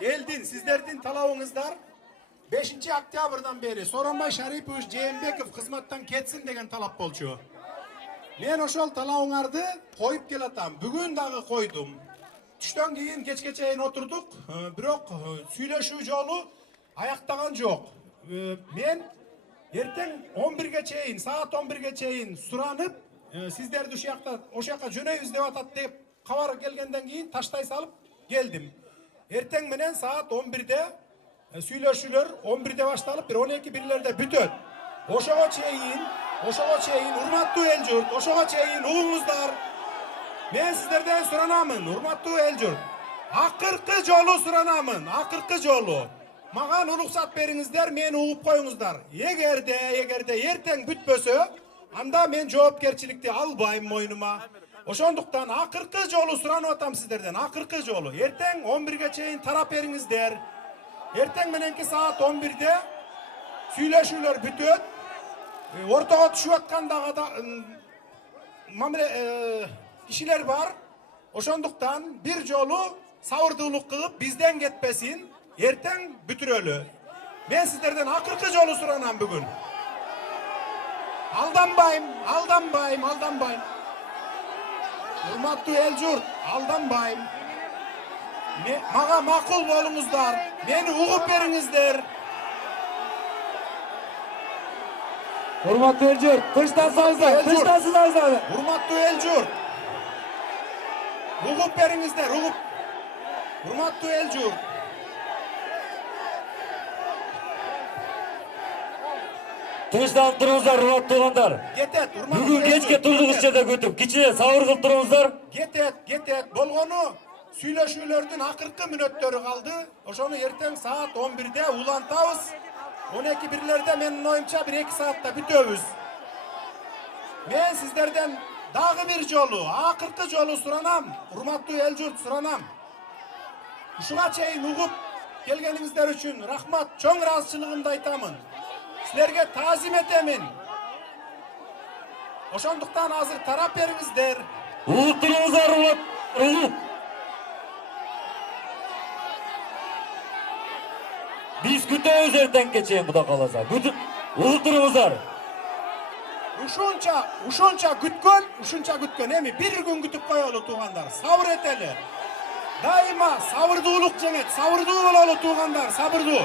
Eldin, sizlerden talabыңızдар 5 oktyabrdan beri Soronbay Şaripovich Jeenbekov kızmattan ketsin degen talap bolçu. Men oşol talabыңарды koyup gelatam. Bugün dağı koydum. Düşten keyin kechke çayın oturduk. Bирок süйлöşүү жолу ayaktagan жоқ. Men erteң 11'ge çeyin, saat 11'ge çeyin suranıp sizlerdi oşaka jönөйбүз деп atat dep kabar gelgenden keyin taştay salıp geldim. Erteң menen saat 11'de süйлöşүүлөр 11'de başlalıp bir 12 birlerde bütöt. Oşoga çeyin, urmattуу el jurt, oşoga çeyin uğuңuzдар. Men sizlerden suranamın, urmattуу el jurt. Akırkı jolu suranamın, akırkı jolu. Magan uluksat beriңиздер, meni uğup koyuңuzдар. Egerde erteң бүтpösö, anda men жоопкерчиликти албайм мойнума. Oşonduktan akırkı jolu suranıp atam sizlerden, akırkı jolu. Erteң 11'ge çeyin tarap beriңиздер. Erteң menenki saat 11'de süйлöşүүлөр bütöt. Ortaga düşüp atkandagı da kişiler var. Oşonduktan bir jolu sabırдуулук kılıp bizden ketpesin. Erteң bütürölü. Ben sizlerden akırkı jolu suranam bugün. Aldanbayım. Urmattуу el jurt, aldanbayım. Maga makul bolуңуздар. Meni uğup beriңиздер. Urmattуу el jurt, tıştasыңızlar. Urmattуу el jurt. Uğup beriңиздер, uğup. Urmattуу el jurt. Tınçlanıp turuңuzдар, urmattуу ugandar. Ketet, urmattуу Bugün el kechke jurt. turduğunuz жерде kötüp, kichine sabır kılıp turuңuzдар. Ketet. Bolgonu süйлöşүүлөрдүн akırkı minöttörü kaldı. Oşonu erteң saat 11'de ulantabız. 12 birlerde menin oyumça 1-2 saatte bütöbüz. Men sizlerden dağı bir jolu, akırkı jolu suranam. Urmattуу el jurt suranam. Uşuga çeyin uğup gelgeniңиздер üçün rahmat, çoң ыраазычылыгымды aytamın. Sizlerge tazim etemin. Oşonduktan hazır tarap beriңиздер. Uğup turuңuzдар, uğup. Biz kütöbüz erteңke çeyin buda kalasa. Uğup turuңuzдар. Uşunça gütkön emi bir gün kütüp koyolu tuğandar. Sabır eteli. Daima sabırдуулук жеңет, sabırдуу bololu tuğandar, sabırдуу.